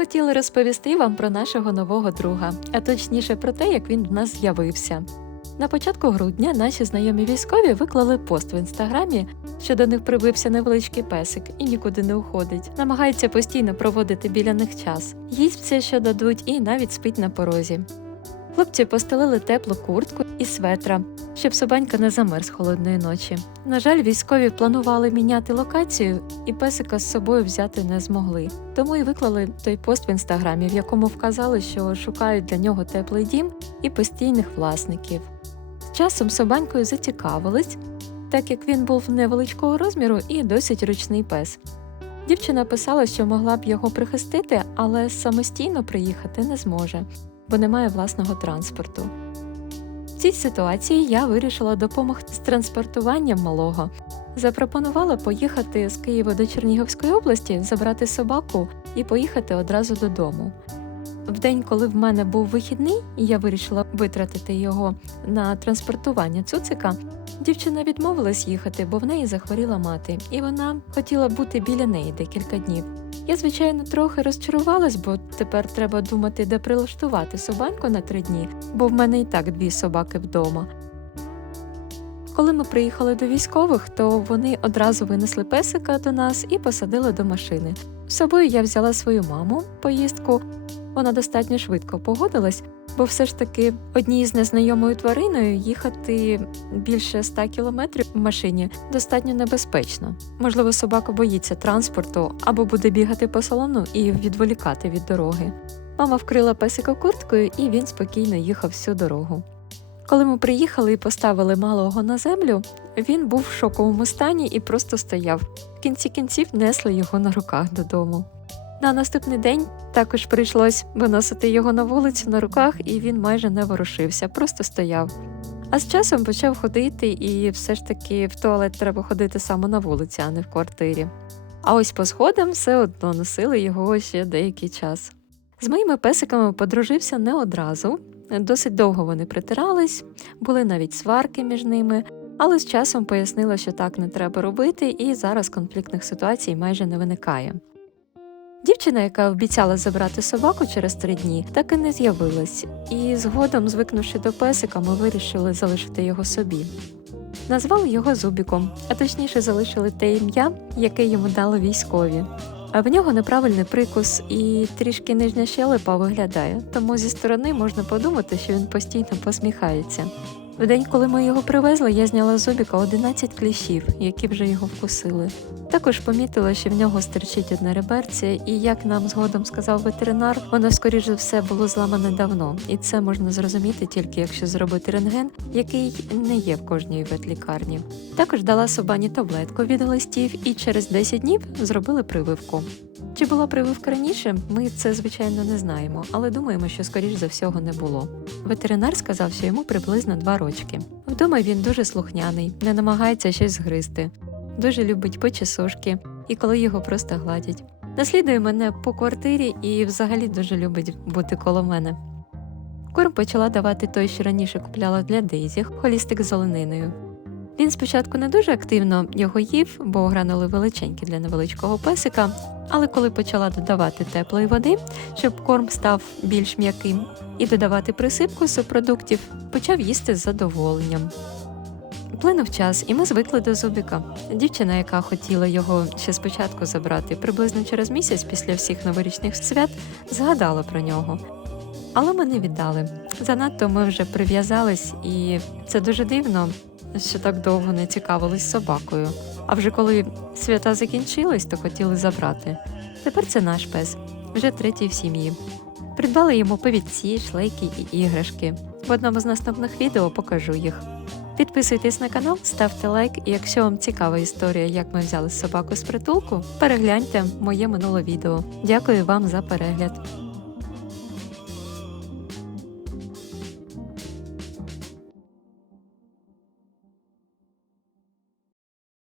Хотіли розповісти вам про нашого нового друга, а точніше про те, як він в нас з'явився. На початку грудня наші знайомі військові виклали пост в інстаграмі, що до них прибився невеличкий песик і нікуди не уходить. Намагається постійно проводити біля них час. Їсть все, що дадуть, і навіть спить на порозі. Хлопці постелили теплу куртку і светра, щоб собанька не замерз холодної ночі. На жаль, військові планували міняти локацію, і песика з собою взяти не змогли. Тому і виклали той пост в інстаграмі, в якому вказали, що шукають для нього теплий дім і постійних власників. З часом собанькою зацікавились, так як він був невеличкого розміру і досить ручний пес. Дівчина писала, що могла б його прихистити, але самостійно приїхати не зможе, бо немає власного транспорту. В цій ситуації я вирішила допомогти з транспортуванням малого. Запропонувала поїхати з Києва до Чернігівської області, забрати собаку і поїхати одразу додому. В день, коли в мене був вихідний, і я вирішила витратити його на транспортування цуцика, дівчина відмовилась їхати, бо в неї захворіла мати, і вона хотіла бути біля неї декілька днів. Я, звичайно, трохи розчарувалась, бо тепер треба думати, де прилаштувати собаку на три дні, бо в мене і так дві собаки вдома. Коли ми приїхали до військових, то вони одразу винесли песика до нас і посадили до машини. З собою я взяла свою маму поїздку. Вона достатньо швидко погодилась, бо все ж таки одній з незнайомою твариною їхати більше ста кілометрів в машині достатньо небезпечно. Можливо, собака боїться транспорту або буде бігати по салону і відволікати від дороги. Мама вкрила песика курткою, і він спокійно їхав всю дорогу. Коли ми приїхали і поставили малого на землю, він був в шоковому стані і просто стояв. В кінці кінців несли його на руках додому. На наступний день також прийшлось виносити його на вулицю на руках, і він майже не ворушився, просто стояв. А з часом почав ходити, і все ж таки в туалет треба ходити саме на вулиці, а не в квартирі. А ось по сходам все одно носили його ще деякий час. З моїми песиками подружився не одразу. Досить довго вони притирались, були навіть сварки між ними, але з часом пояснила, що так не треба робити, і зараз конфліктних ситуацій майже не виникає. Дівчина, яка обіцяла забрати собаку через три дні, так і не з'явилась, і згодом, звикнувши до песика, ми вирішили залишити його собі. Назвали його Зубіком, а точніше залишили те ім'я, яке йому дали військові. А в нього неправильний прикус і трішки нижня щелепа виглядає, тому зі сторони можна подумати, що він постійно посміхається. В день, коли ми його привезли, я зняла з Зубіка 11 кліщів, які вже його вкусили. Також помітила, що в нього стирчить одне реберце, і як нам згодом сказав ветеринар, воно скоріш за все було зламане давно, і це можна зрозуміти тільки якщо зробити рентген, який не є в кожній ветлікарні. Також дала собані таблетку від глистів і через 10 днів зробили прививку. Чи була прививка раніше, ми це звичайно не знаємо, але думаємо, що скоріш за всього не було. Ветеринар сказав, що йому приблизно 2 рочки. Вдома він дуже слухняний, не намагається щось згризти, дуже любить почесушки і коли його просто гладять. Наслідує мене по квартирі і взагалі дуже любить бути коло мене. Корм почала давати той, що раніше купляла для Дейзі, холістик з олениною. Він спочатку не дуже активно його їв, бо гранули величенькі для невеличкого песика, але коли почала додавати теплої води, щоб корм став більш м'яким, і додавати присипку з почав їсти з задоволенням. Плинув час, і ми звикли до зубіка. Дівчина, яка хотіла його ще спочатку забрати, приблизно через місяць після всіх новорічних свят, згадала про нього. Але ми не віддали. Занадто ми вже прив'язались, і це дуже дивно, що так довго не цікавились собакою. А вже коли свята закінчились, то хотіли забрати. Тепер це наш пес, вже третій в сім'ї. Придбали йому повідці, шлейки і іграшки. В одному з наступних відео покажу їх. Підписуйтесь на канал, ставте лайк, і якщо вам цікава історія, як ми взяли собаку з притулку, перегляньте моє минуле відео. Дякую вам за перегляд.